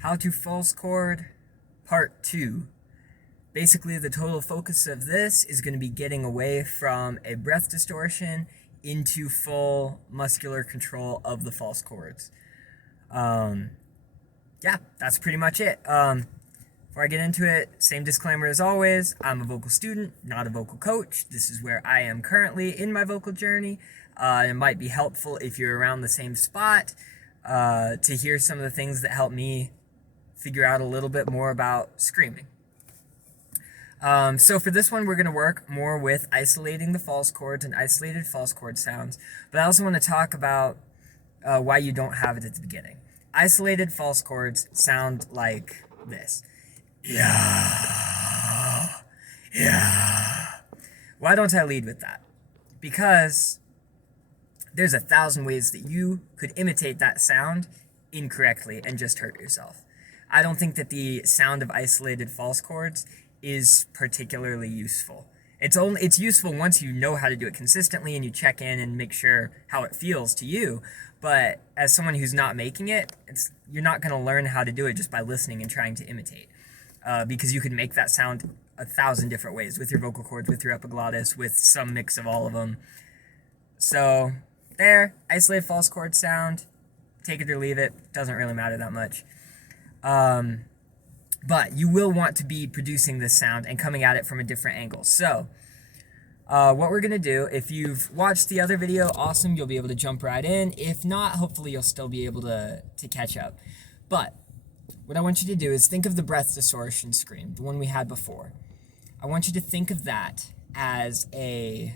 How to false chord, part 2. Basically, the total focus of this is going to be getting away from a breath distortion into full muscular control of the false chords. Yeah, that's pretty much it. Before I get into it, same disclaimer as always, I'm a vocal student, not a vocal coach. This is where I am currently in my vocal journey. It might be helpful if you're around the same spot to hear some of the things that help me figure out a little bit more about screaming. So for this one, we're going to work more with isolating the false chords and isolated false chord sounds, but I also want to talk about why you don't have it at the beginning. Isolated false chords sound like this. Yeah, yeah. Why don't I lead with that? Because there's 1,000 ways that you could imitate that sound incorrectly and just hurt yourself. I don't think that the sound of isolated false chords is particularly useful. It's useful once you know how to do it consistently and you check in and make sure how it feels to you. But as someone who's not making it, you're not going to learn how to do it just by listening and trying to imitate. Because you can make that sound 1,000 different ways with your vocal cords, with your epiglottis, with some mix of all of them. So there, isolated false chord sound, take it or leave it, doesn't really matter that much. But you will want to be producing this sound and coming at it from a different angle. So what we're going to do, if you've watched the other video, awesome, you'll be able to jump right in. If not, hopefully you'll still be able to catch up. But what I want you to do is think of the breath distortion scream, the one we had before. I want you to think of that as have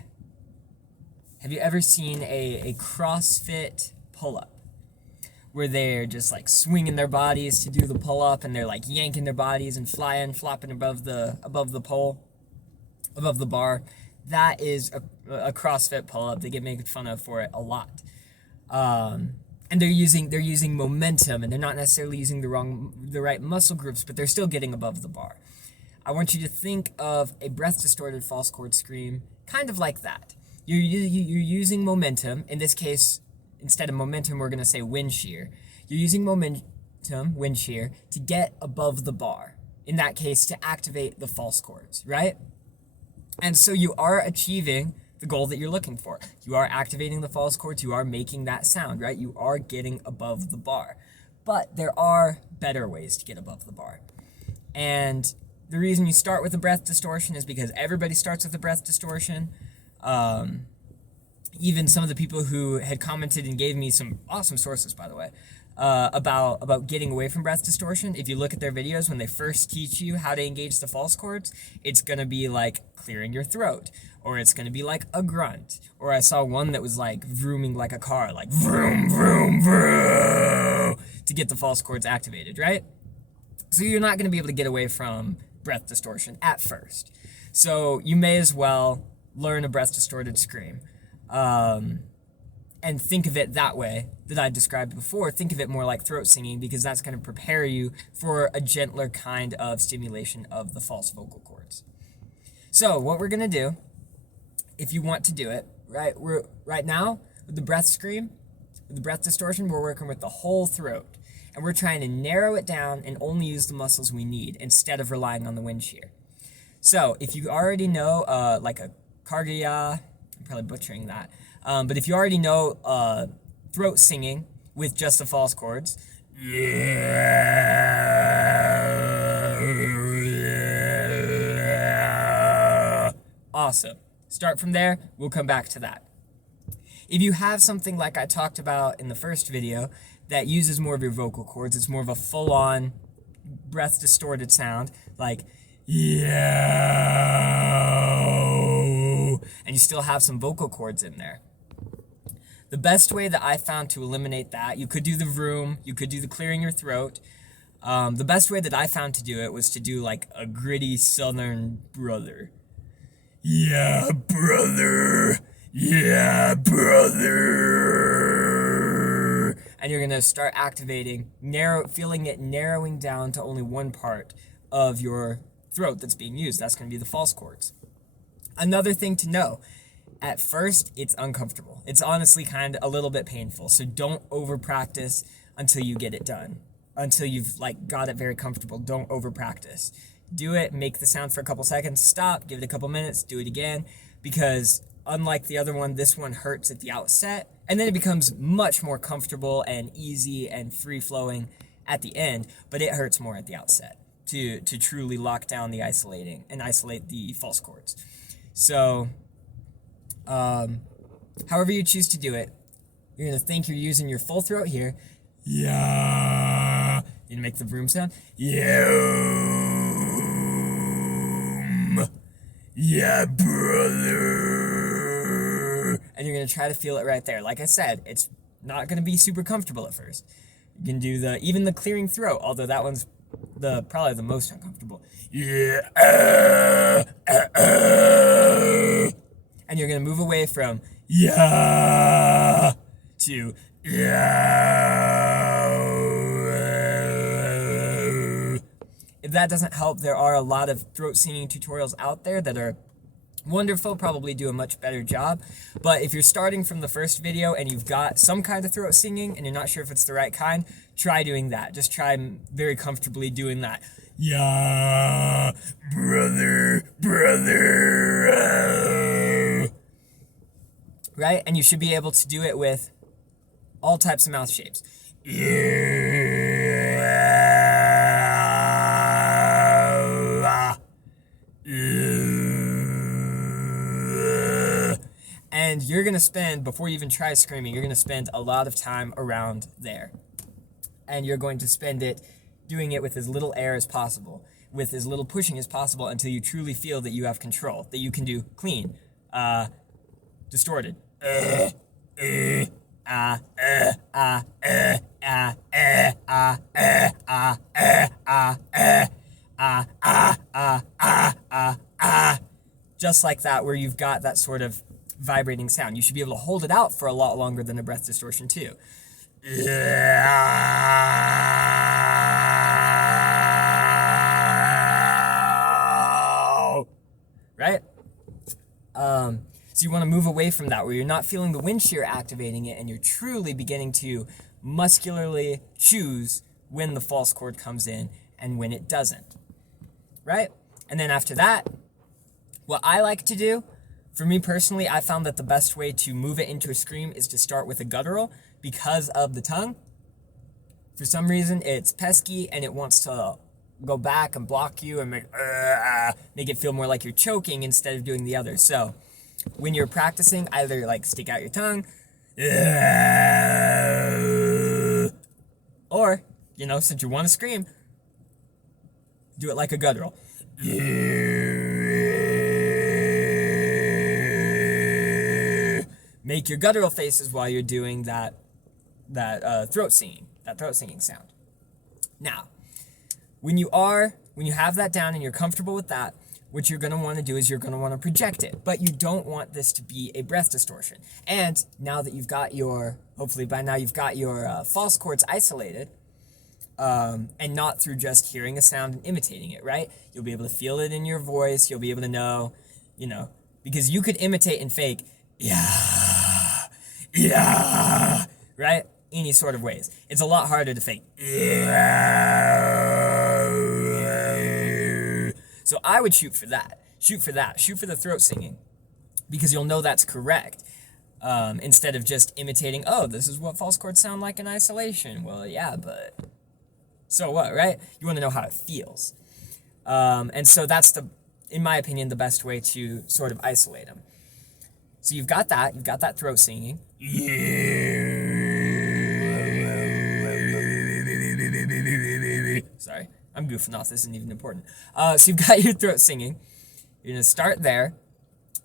you ever seen a CrossFit pull-up? Where they're just like swinging their bodies to do the pull-up and they're like yanking their bodies and flopping above the pole, above the bar. That is a CrossFit pull-up. They get made fun of for it a lot. And they're using momentum, and they're not necessarily using the right muscle groups, but they're still getting above the bar. I want you to think of a breath distorted false chord scream kind of like that. You're using momentum. In this case, instead of momentum, we're going to say wind shear. You're using momentum, wind shear, to get above the bar. In that case, to activate the false chords, right? And so you are achieving the goal that you're looking for. You are activating the false chords. You are making that sound, right? You are getting above the bar. But there are better ways to get above the bar. And the reason you start with a breath distortion is because everybody starts with a breath distortion. Even some of the people who had commented and gave me some awesome sources, by the way, about getting away from breath distortion. If you look at their videos, when they first teach you how to engage the false chords, it's going to be like clearing your throat, or it's going to be like a grunt. Or I saw one that was like vrooming like a car, like vroom, vroom, vroom, to get the false chords activated, right? So you're not going to be able to get away from breath distortion at first. So you may as well learn a breath distorted scream. And think of it that way that I described before. Think of it more like throat singing, because that's going to prepare you for a gentler kind of stimulation of the false vocal cords. So what we're going to do, if you want to do it, right now, with the breath scream, with the breath distortion, we're working with the whole throat. And we're trying to narrow it down and only use the muscles we need instead of relying on the wind shear. So if you already know, like a kargaya, I'm probably butchering that, but if you already know throat singing with just the false chords, awesome. Start from there, we'll come back to that. If you have something like I talked about in the first video that uses more of your vocal cords, it's more of a full-on breath distorted sound, like yeah, and you still have some vocal cords in there. The best way that I found to eliminate that, you could do the vroom, you could do the clearing your throat. The best way that I found to do it was to do like a gritty southern brother. Yeah, brother. Yeah, brother. And you're going to start activating, feeling it narrowing down to only one part of your throat that's being used. That's going to be the false chords. Another thing to know, at first, it's uncomfortable. It's honestly kind of a little bit painful, so don't over practice until you get it done. until you've like got it very comfortable. Don't over practice. Do it, make the sound for a couple seconds, stop, give it a couple minutes, do it again, because unlike the other one, this one hurts at the outset, and then it becomes much more comfortable and easy and free-flowing at the end, but it hurts more at the outset to truly lock down the isolating and isolate the false chords. So, however you choose to do it, you're going to think you're using your full throat here. Yeah. You're going to make the vroom sound. Yeah. Yeah, brother. And you're going to try to feel it right there. Like I said, it's not going to be super comfortable at first. You can do even the clearing throat, although that one's probably the most uncomfortable. Yeah. And you're going to move away from yeah to yeah. If that doesn't help, there are a lot of throat singing tutorials out there that are wonderful, probably do a much better job. But if you're starting from the first video and you've got some kind of throat singing and you're not sure if it's the right kind, try doing that. Just try very comfortably doing that. Yeah, brother. Right? And you should be able to do it with all types of mouth shapes. And you're going to spend, before you even try screaming, you're going to spend a lot of time around there. And you're going to spend it doing it with as little air as possible, with as little pushing as possible, until you truly feel that you have control, that you can do clean, distorted, just like that, where you've got that sort of vibrating sound. You should be able to hold it out for a lot longer than a breath distortion too. Right? So you want to move away from that, where you're not feeling the wind shear activating it, and you're truly beginning to muscularly choose when the false chord comes in and when it doesn't. Right? And then after that, what I like to do, for me personally, I found that the best way to move it into a scream is to start with a guttural, because of the tongue. For some reason, it's pesky and it wants to go back and block you and make it feel more like you're choking instead of doing the other. So when you're practicing, either like stick out your tongue, or, you know, since you want to scream, do it like a guttural. Make your guttural faces while you're doing that throat singing sound. Now, when you have that down and you're comfortable with that, what you're going to want to do is you're going to want to project it, but you don't want this to be a breath distortion. And now that you've got hopefully by now you've got your false chords isolated, and not through just hearing a sound and imitating it, right? You'll be able to feel it in your voice. You'll be able to know, because you could imitate and fake, yeah, right? Any sort of ways. It's a lot harder to fake. So I would shoot for that. Shoot for the throat singing, because you'll know that's correct. Instead of just imitating, oh, this is what false chords sound like in isolation. Well, yeah, but so what, right? You want to know how it feels. And so that's in my opinion, the best way to sort of isolate them. So you've got that throat singing. Sorry, I'm goofing off. This isn't even important. So you've got your throat singing. You're going to start there.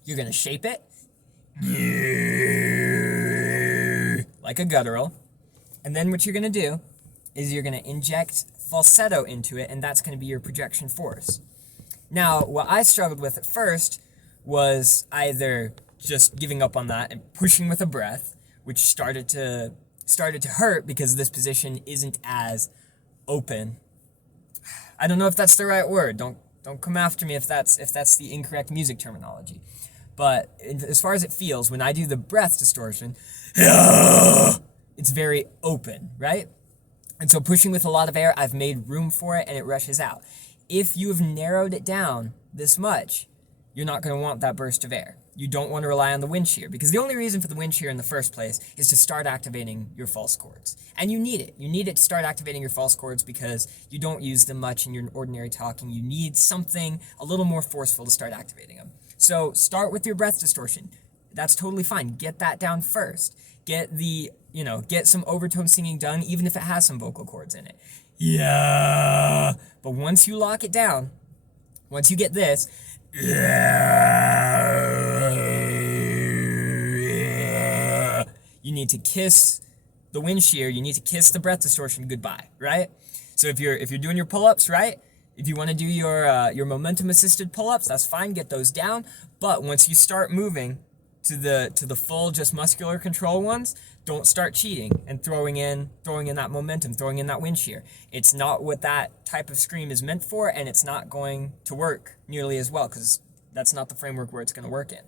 You're going to shape it like a guttural. And then what you're going to do is you're going to inject falsetto into it, and that's going to be your projection force. Now, what I struggled with at first was either just giving up on that and pushing with a breath, which started to hurt because this position isn't as open. I don't know if that's the right word. Don't come after me if that's the incorrect music terminology. But as far as it feels, when I do the breath distortion, it's very open, right? And so pushing with a lot of air, I've made room for it and it rushes out. If you have narrowed it down this much, you're not going to want that burst of air. You don't want to rely on the wind shear, because the only reason for the wind shear in the first place is to start activating your false chords. And you need it. You need it to start activating your false chords because you don't use them much in your ordinary talking. You need something a little more forceful to start activating them. So start with your breath distortion. That's totally fine. Get that down first. Get some overtone singing done, even if it has some vocal cords in it. Yeah. But once you lock it down, once you get this, you need to kiss the wind shear, you need to kiss the breath distortion goodbye, right? So if you're doing your pull-ups, right? If you want to do your momentum assisted pull-ups, that's fine, get those down. But once you start moving to the full just muscular control ones, don't start cheating and throwing in that momentum, throwing in that wind shear. It's not what that type of scream is meant for, and it's not going to work nearly as well, because that's not the framework where it's going to work in.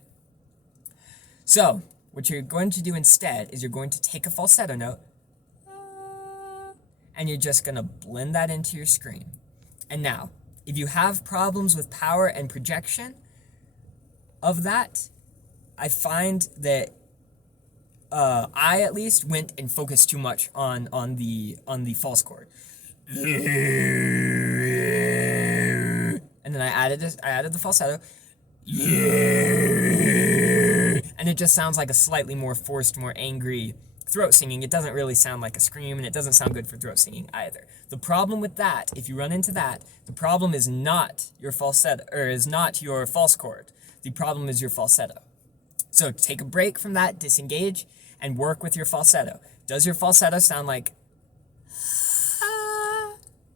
So what you're going to do instead is you're going to take a falsetto note and you're just going to blend that into your scream. And now, if you have problems with power and projection of that, I find that I at least went and focused too much on the false chord, and then I added the falsetto, and it just sounds like a slightly more forced, more angry throat singing. It doesn't really sound like a scream, and it doesn't sound good for throat singing either. The problem with that, if you run into that, the problem is not your falsetto, or is not your false chord. The problem is your falsetto. So take a break from that, disengage, and work with your falsetto. Does your falsetto sound like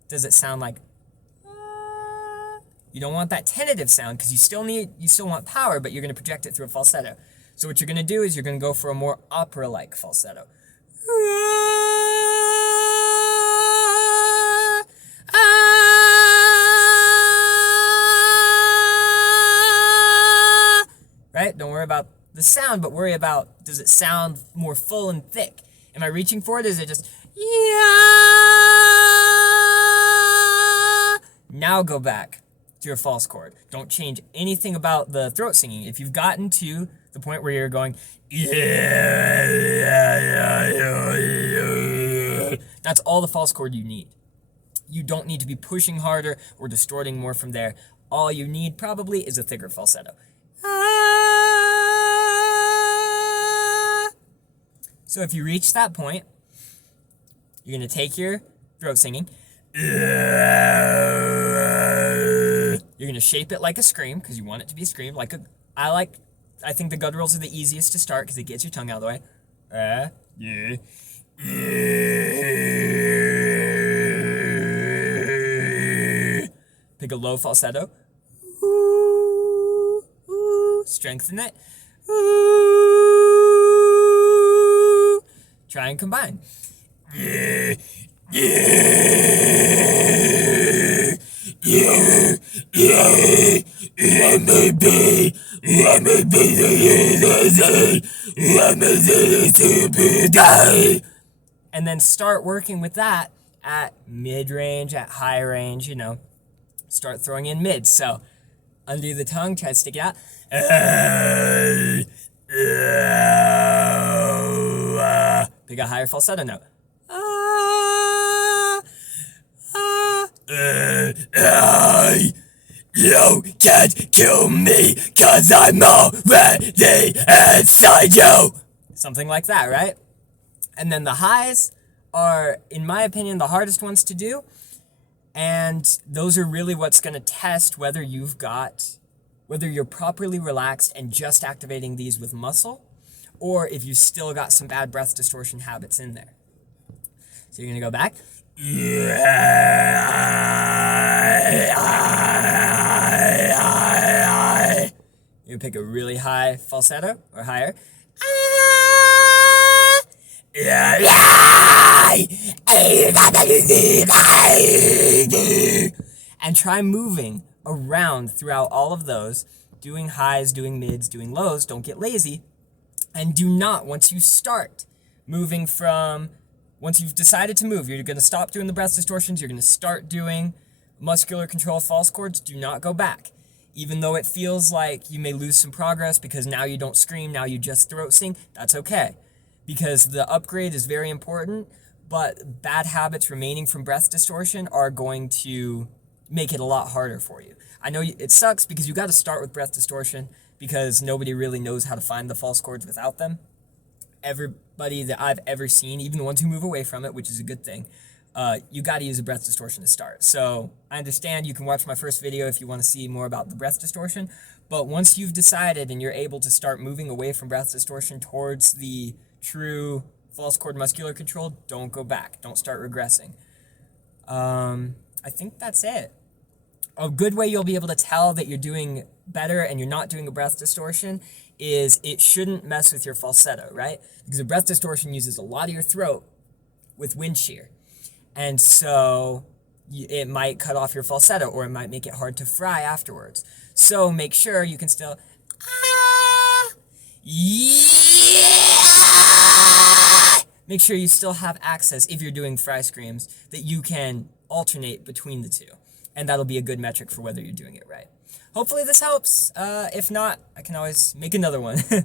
does it sound like You don't want that tentative sound, because you still want power, but you're going to project it through a falsetto. So what you're going to do is you're going to go for a more opera-like falsetto. Right? Don't worry about the sound, but worry about, does it sound more full and thick? Am I reaching for it? Is it just, Now go back to your false chord. Don't change anything about the throat singing. If you've gotten to the point where you're going, that's all the false chord you need. You don't need to be pushing harder or distorting more from there. All you need probably is a thicker falsetto. So if you reach that point, you're going to take your throat singing. You're going to shape it like a scream, because you want it to be a scream. I think the gutturals are the easiest to start, because it gets your tongue out of the way. Pick a low falsetto. Strengthen it. Try and combine. And then start working with that at mid-range, at high range, Start throwing in mids. So, under the tongue, try to stick it out. Pick a higher falsetto note. You can't kill me, 'cause I'm already inside you. Something like that, right? And then the highs are, in my opinion, the hardest ones to do. And those are really what's going to test whether you're properly relaxed and just activating these with muscle, or if you still got some bad breath distortion habits in there. So you're going to go back. You pick a really high falsetto, or higher. And try moving around throughout all of those, doing highs, doing mids, doing lows. Don't get lazy. And do not, once you start moving from Once you've decided to move, you're going to stop doing the breath distortions, you're going to start doing muscular control of false chords. Do not go back. Even though it feels like you may lose some progress because now you don't scream, now you just throat sing, that's okay. Because the upgrade is very important, but bad habits remaining from breath distortion are going to make it a lot harder for you. I know it sucks because you got to start with breath distortion because nobody really knows how to find the false chords without them. Everybody that I've ever seen, even the ones who move away from it, which is a good thing, you got to use a breath distortion to start. So I understand you can watch my first video if you want to see more about the breath distortion, but once you've decided and you're able to start moving away from breath distortion towards the true false chord muscular control, don't go back. Don't start regressing. I think that's it. A good way you'll be able to tell that you're doing better and you're not doing a breath distortion is it shouldn't mess with your falsetto, right? Because a breath distortion uses a lot of your throat with wind shear. And so it might cut off your falsetto or it might make it hard to fry afterwards. So make sure you can still, make sure you still have access if you're doing fry screams that you can alternate between the two. And that'll be a good metric for whether you're doing it right. Hopefully this helps. If not, I can always make another one.